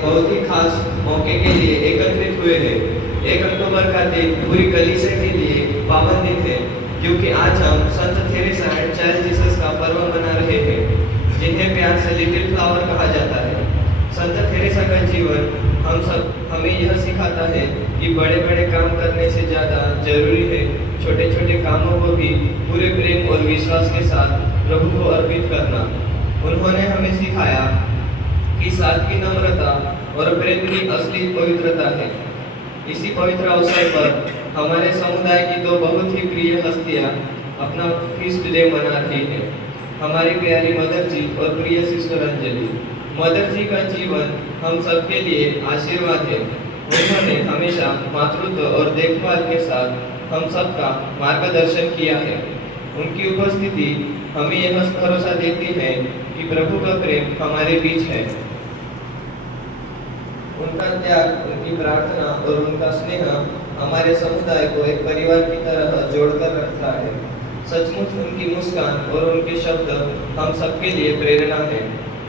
बहुत ही खास मौके के लिए एकत्रित हुए हैं। 1 अक्टूबर का दिन पूरी कलीसिया के लिए पावन दिन है, क्योंकि आज हम संत थेरेसा एंड चाइल्ड जीसस का पर्व मना रहे हैं, जिन्हें प्यार से लिटिल फ्लावर कहा जाता है। संत थेरेसा का जीवन हमें यह सिखाता है कि बड़े बड़े काम करने से ज़्यादा जरूरी है छोटे छोटे कामों को भी पूरे प्रेम और विश्वास के साथ प्रभु को अर्पित करना। उन्होंने हमें सिखाया कि सादगी, नम्रता और प्रेम की असली पवित्रता है। इसी पवित्र अवसर पर हमारे समुदाय की 2 बहुत ही प्रिय हस्तियाँ अपना फीस्ट डे मना रही है, हमारी प्यारी मदर जी और प्रिय सिस्टर अंजलि। मदर जी का जीवन हम सबके लिए आशीर्वाद है। उन्होंने हमेशा मातृत्व और देखभाल के साथ हम सबका मार्गदर्शन किया है। उनकी उपस्थिति हमें यह भरोसा देती है कि प्रभु का प्रेम हमारे बीच है। उनका त्याग, उनकी प्रार्थना और उनका स्नेह हमारे समुदाय को एक परिवार की तरह जोड़कर रखता है। सचमुच उनकी मुस्कान और उनके शब्द हम सबके लिए प्रेरणा है।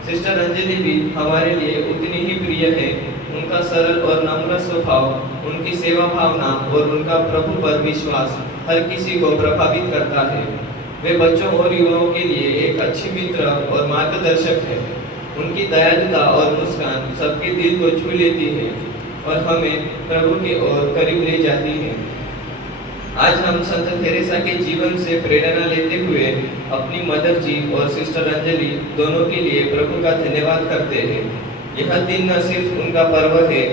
सिस्टर अंजलि भी हमारे लिए उतनी ही प्रिय है। उनका सरल और नम्र स्वभाव, उनकी सेवा भावना और उनका प्रभु पर विश्वास हर किसी को प्रभावित करता है। वे बच्चों और युवाओं के लिए एक अच्छी मित्र और मार्गदर्शक है। उनकी दयालुता और मुस्कान सबके दिल को छू लेती है और हमें प्रभु की ओर करीब ले जाती है। आज हम संत थेरेसा के जीवन से प्रेरणा लेते हुए अपनी मदर जी और सिस्टर अंजलि दोनों के लिए प्रभु का धन्यवाद करते हैं। यह दिन न सिर्फ उनका पर्व है,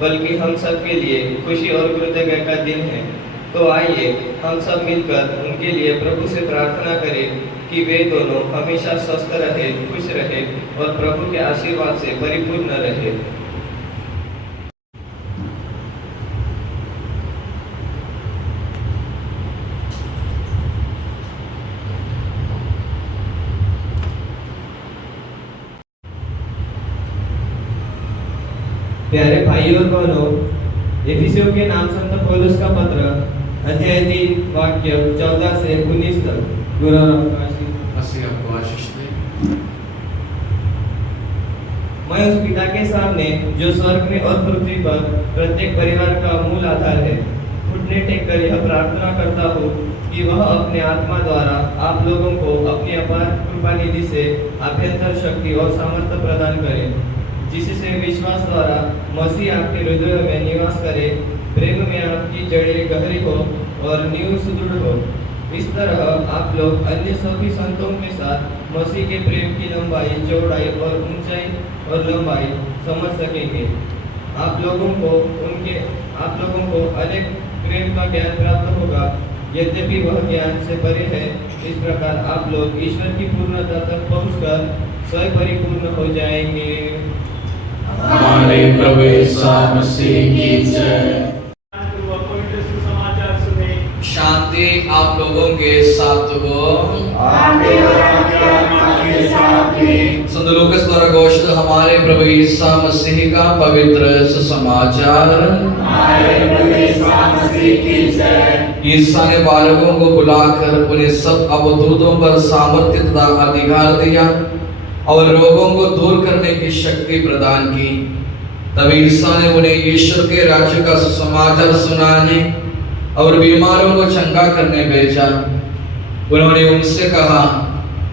बल्कि हम सब के लिए खुशी और कृतज्ञता का दिन है। तो आइए हम सब मिलकर उनके लिए प्रभु से प्रार्थना करें कि वे दोनों हमेशा स्वस्थ रहे, खुश रहे और प्रभु के आशीर्वाद से परिपूर्ण रहे। प्यारे भाइयों और बहनों, एफिसियों के नाम संत पौलुस का पत्र अध्याय 3 वाक्य 14 से 19 तक। गुरु आपको आशीष दे। मैं उस पिता के सामने जो स्वर्ग में और पृथ्वी पर प्रत्येक परिवार का मूल आधार है, घुटने टेक कर यह प्रार्थना करता हूँ कि वह अपने आत्मा द्वारा आप लोगों को अपनी अपार कृपा निधि से अभ्यंतर शक्ति और सामर्थ्य प्रदान करे, जिससे विश्वास द्वारा मसीह आपके हृदय में निवास करे, प्रेम में आपकी जड़ें गहरी हो और नींव सुदृढ़ हो। इस तरह आप लोग अन्य सभी संतों के साथ मसीह के प्रेम की लंबाई, चौड़ाई और ऊंचाई और लंबाई समझ सकेंगे। आप लोगों को अनेक प्रेम का ज्ञान प्राप्त होगा, यद्यपि वह ज्ञान से परे है। इस प्रकार आप लोग ईश्वर की पूर्णता तक पहुंचकर स्वयं परिपूर्ण हो जाएंगे। हमारे प्रभु यीशु मसीह की जय। शांति आप लोगों के साथ हो। संत लूकास द्वारा घोषित हमारे प्रभु यीशु मसीह का पवित्र सुसमाचार। ईसा ने बालकों को बुलाकर उन्हें सब अवधूतों पर सामर्थ्य तथा अधिकार दिया और रोगों को दूर करने की शक्ति प्रदान की। तभी ईसा ने उन्हें ईश्वर के राज्य का सुसमाचार सुनाने और बीमारों को चंगा करने भेजा। उन्होंने उनसे कहा,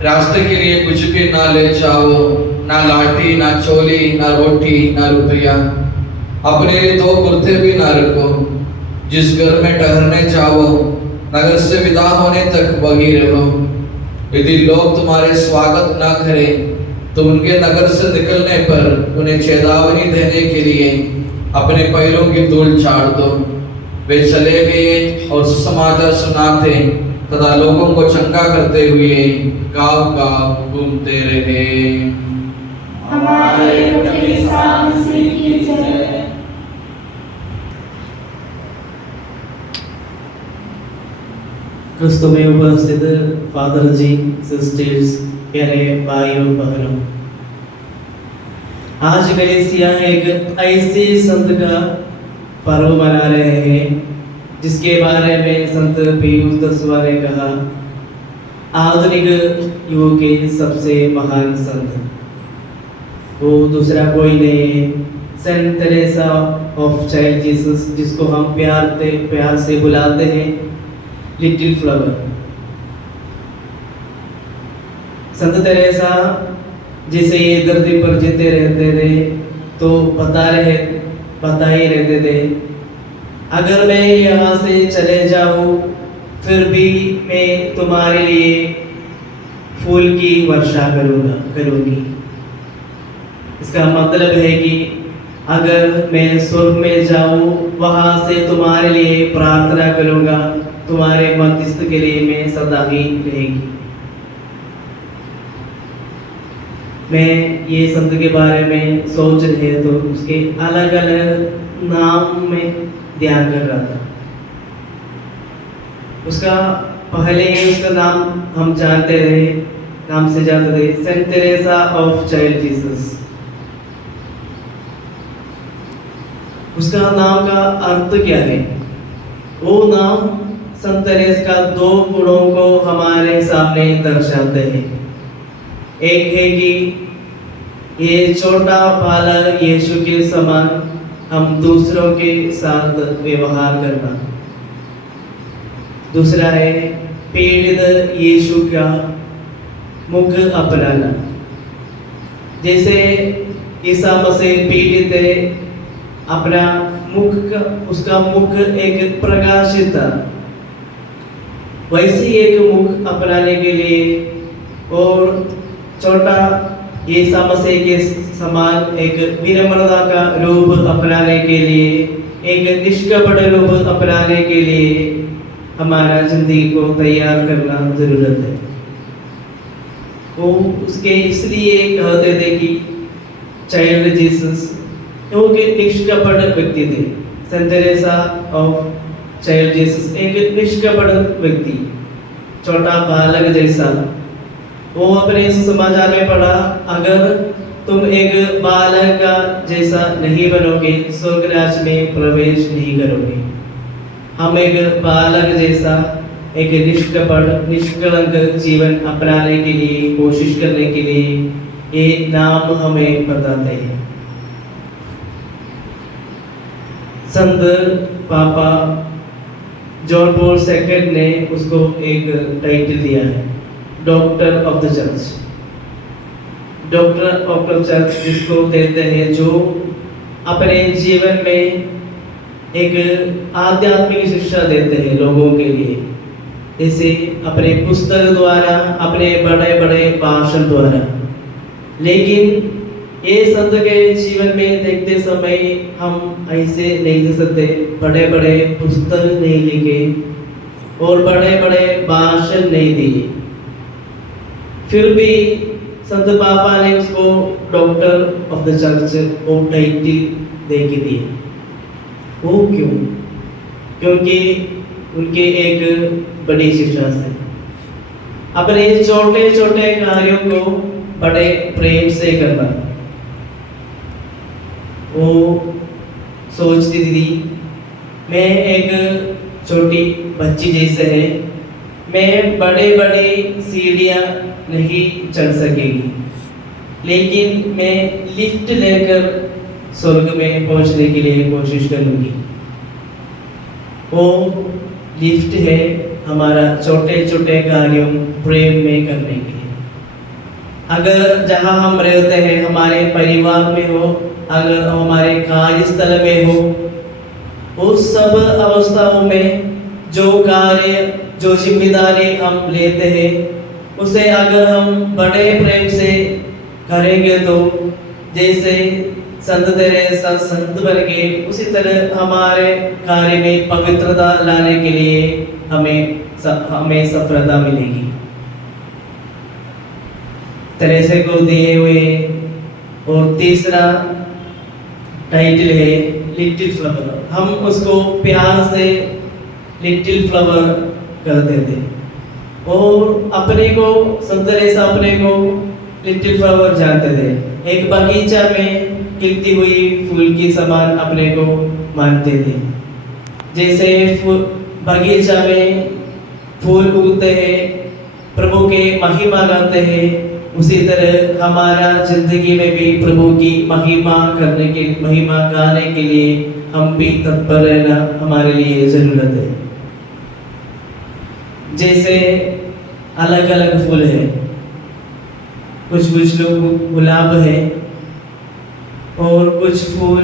रास्ते के लिए कुछ भी ना ले जाओ, ना लाठी, ना चोली, ना रोटी, ना रुपया। अपने लिए 2 कुर्ते भी ना रखो। जिस घर में ठहरने जाओ, नगर से विदा होने तक वहीं रहो। यदि लोग तुम्हारे स्वागत ना करें, तो उनके नगर से निकलने पर उन्हें चेतावनी देने के लिए अपने पैरों की धूल झाड़ दो। वे चले गए और सुसमाचार सुनाते तथा लोगों को चंगा करते हुए गांव-गांव घूमते रहे। हमारे प्रभु यीशु मसीह की जय। क्रिस्तु में उपस्थित फादर जी, सिस्टर्स, प्यारे भाइयों बहनों, आज कलीसिया एक ऐसे संत का पर्व मना रहे हैं जिसके बारे में संत पियूस 10वां ने कहा, आधुनिक युग के सबसे महान संत। वो दूसरा कोई नहीं, Saint Teresa of Child Jesus, जिसको हम प्यार से बुलाते हैं लिटिल फ्लावर। संत तेरेसा जैसे ये धरती पर जीते रहते थे तो बता ही रहते थे, अगर मैं यहाँ से चले जाऊँ फिर भी मैं तुम्हारे लिए फूल की वर्षा करूँगी। इसका मतलब है कि अगर मैं स्वर्ग में जाऊँ वहाँ से तुम्हारे लिए प्रार्थना करूँगा, तुम्हारे मध्यस्थ के लिए मैं सदा ही रहेगी। मैं ये संत के बारे में सोच रहे तो उसके अलग अलग नाम में ध्यान कर रहा था। उसका पहले ही उसका नाम हम जानते थे Saint Teresa of Child Jesus. उसका नाम का अर्थ क्या है? वो नाम संत तेरेसा का दो गुणों को हमारे सामने दर्शाते हैं। एक है कि ये छोटा बालक यीशु के समान हम दूसरों के साथ व्यवहार करना। दूसरा है पीड़ित यीशु का मुख अपनाना। जैसे ईसा मसीह पीड़ित है, अपना उसका मुख एक प्रकाशित था, वैसे एक मुख अपनाने के लिए और छोटा ईसा मसीह के समान एक विनम्रता का रूप अपनाने के लिए, एक निष्कपट रूप अपनाने के लिए हमारा जिंदगी को तैयार करना जरूरत है। वो उसके इसलिए कहते थे कि चाइल्ड जीसस, क्योंकि निष्कपट व्यक्ति थे। Saint Teresa of Child Jesus एक निष्कपट व्यक्ति, छोटा बालक जैसा। वो अपने समाचार में पढ़ा, अगर तुम एक बालक का जैसा नहीं बनोगे स्वर्ग राज्य में प्रवेश नहीं करोगे। हम एक बालक जैसा एक निष्कपट निष्कलंक जीवन अपनाने के लिए कोशिश करने के लिए ये नाम हमें बताते हैं। संत पापा जॉन पॉल II ने उसको एक टाइटल दिया है, doctor of the church. Doctor of the church जिसको देते हैं जो अपने जीवन में एक आध्यात्मिक शिक्षा देते हैं लोगों के लिए, जैसे अपने पुस्तक द्वारा, अपने बड़े बड़े भाषण द्वारा। लेकिन ये संत के जीवन में देखते समय हम ऐसे नहीं देख सकते, बड़े बड़े पुस्तक नहीं लिखे और बड़े बड़े भाषण नहीं दिए, फिर भी संत पापा ने उसको डॉक्टर ऑफ द चर्च वो टाइटल दे के दिए। वो क्यों? क्योंकि उनके एक बड़ी शिक्षा से अपने छोटे छोटे कार्यों को बड़े प्रेम से करना। वो सोचती थी मैं एक छोटी बच्ची जैसे है, मैं बड़े बड़े सीढ़ियाँ नहीं चढ़ सकेगी, लेकिन मैं लिफ्ट लेकर स्वर्ग में पहुंचने के लिए कोशिश करूंगी। वो लिफ्ट है हमारा छोटे छोटे कार्यों प्रेम में करने के लिए। अगर जहाँ हम रहते हैं, हमारे परिवार में हो, अगर हमारे कार्यस्थल में हो, उस सब अवस्थाओं में जो कार्य जो जिम्मेदारी हम लेते हैं उसे अगर हम बड़े प्रेम से करेंगे तो जैसे संत तेरेसा संत बन गए, उसी तरह हमारे कार्य में पवित्रता लाने के लिए हमें सफलता मिलेगी। तेरेसे को दिए हुए और तीसरा टाइटल है लिटिल फ्लावर। हम उसको प्यार से लिटिल फ्लावर कहते थे और अपने को संत तेरेसा अपने को लिटिल फ्लावर जानते थे। एक बगीचा में खिलती हुई फूल की समान अपने को मानते थे। जैसे बगीचा में फूल उगते हैं, प्रभु के महिमा गाते हैं, उसी तरह हमारा जिंदगी में भी प्रभु की महिमा गाने के लिए हम भी तत्पर रहना हमारे लिए जरूरत है। जैसे अलग अलग फूल है, कुछ लोग गुलाब है और कुछ फूल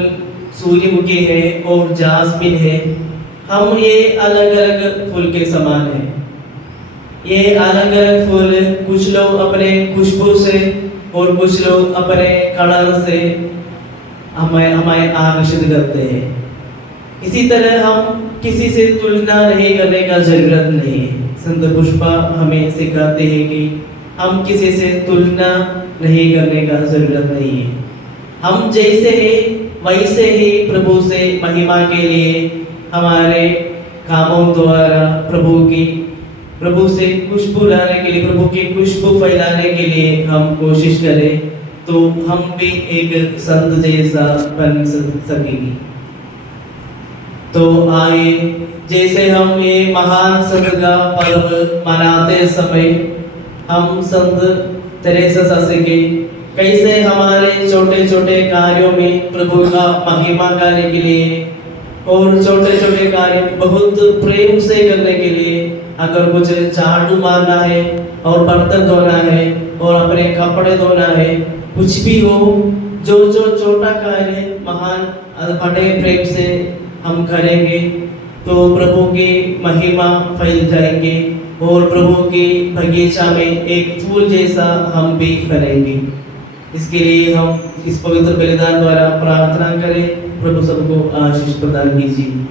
सूर्यमुखी है और जास्मिन है। हम ये अलग अलग फूल के समान हैं। ये अलग अलग फूल कुछ लोग अपने खुशबू से और कुछ लोग अपने कलर से हमें आकर्षित करते हैं। इसी तरह हम किसी से तुलना नहीं करने का जरूरत नहीं है। संत पुष्पा हमें सिखाते हैं कि हम किसी से तुलना नहीं करने का जरूरत नहीं है। हम जैसे हैं वैसे ही प्रभु से महिमा के लिए हमारे कामों द्वारा प्रभु से खुशबू लाने के लिए, प्रभु की खुशबू फैलाने के लिए हम कोशिश करें तो हम भी एक संत जैसा बन सकेंगे। तो आइए, जैसे हम ये महान संत का पर्व मनाते समय हम संत तेरेसा सासे के कैसे हमारे छोटे छोटे कार्यों में प्रभु का महिमा गाने के लिए और छोटे छोटे कार्य बहुत प्रेम से करने के लिए, अगर कुछ झाड़ू मारना है और बर्तन धोना है और अपने कपड़े धोना है, कुछ भी हो, जो छोटा कार्य महान बड़े प्रेम से हम करेंगे तो प्रभु की महिमा फैल जाएंगे और प्रभु की बगीचा में एक फूल जैसा हम भी बनेंगे। इसके लिए हम इस पवित्र बलिदान द्वारा प्रार्थना करें। प्रभु सबको आशीष प्रदान कीजिए।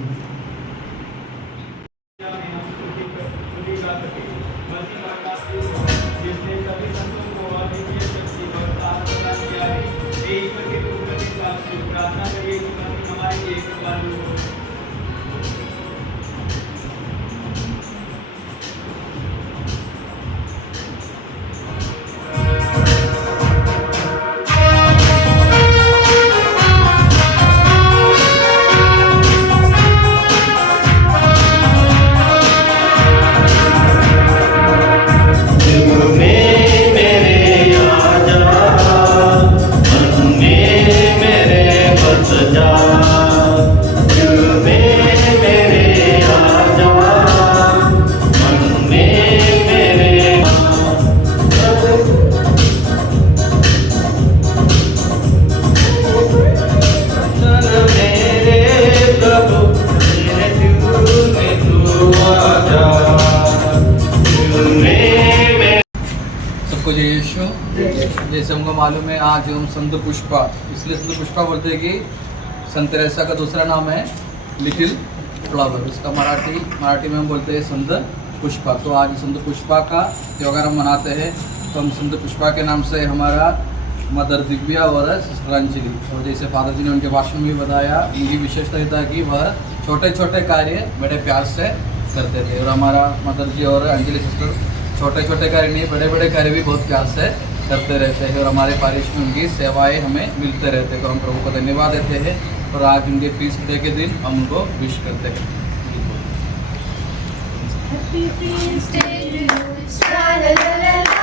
जैसे हमको मालूम है आज हम संत पुष्पा, इसलिए संत पुष्पा बोलते हैं कि संत तेरेसा का दूसरा नाम है लिटिल फ्लावर, इसका मराठी में हम बोलते हैं संत पुष्पा। तो आज संत पुष्पा का त्योहार हम मनाते हैं। तो हम संत पुष्पा के नाम से हमारा मदर दिव्या और सिस्टर अंजलि, और जैसे फादर जी ने उनके भाषण में बताया, उनकी विशेषता ये था कि वह छोटे छोटे कार्य बड़े प्यार से करते थे। और हमारा मदर जी और अंजलि सिस्टर छोटे छोटे कार्य नहीं, बड़े बड़े कार्य भी बहुत प्यार से करते रहते हैं और हमारे पारिश में उनकी सेवाएं हमें मिलते रहते हैं। तो हम प्रभु को धन्यवाद देते हैं और आज उनके फीस्ट डे के दिन हम उनको विश करते हैं। Happy feast day to you. La la la la.